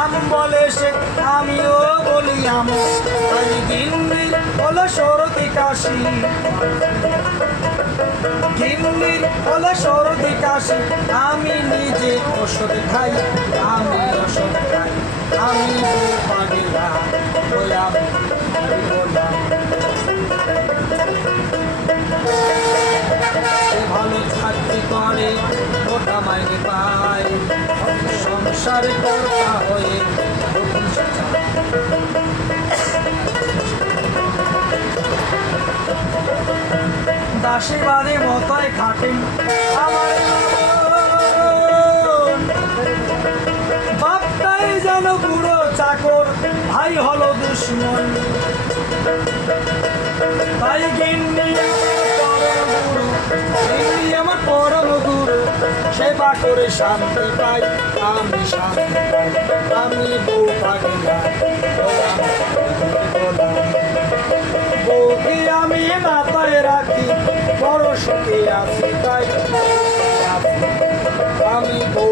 আম বলে সে, আমিও বলি আম। তাই গিন্নির হলো সর্দি কাশি, গিন্নির হলো সর্দি কাশি, আমি নিজে ওষুধ খাই, আমি ওষুধ খাই। আমি বউ পাগলা হলাম, বললাম ভালো থাকতে পারে, মোটা মাইনে পায়, সংসারে কর্তা হয়ে দাসী বাদে মতোয় খাটেন আমার বাপটাই যেন বুড়ো চাকর, ভাই হলো দুশ্মন। তাই গিন্নি আমার পরম গুরু, সেবা করে শান্তি পাই, আমি শান্তি পাই। আমি বউ পাগলা বউকে আমি মাথায় রাখি, বড় সুখে আছি তাই। আমি বউ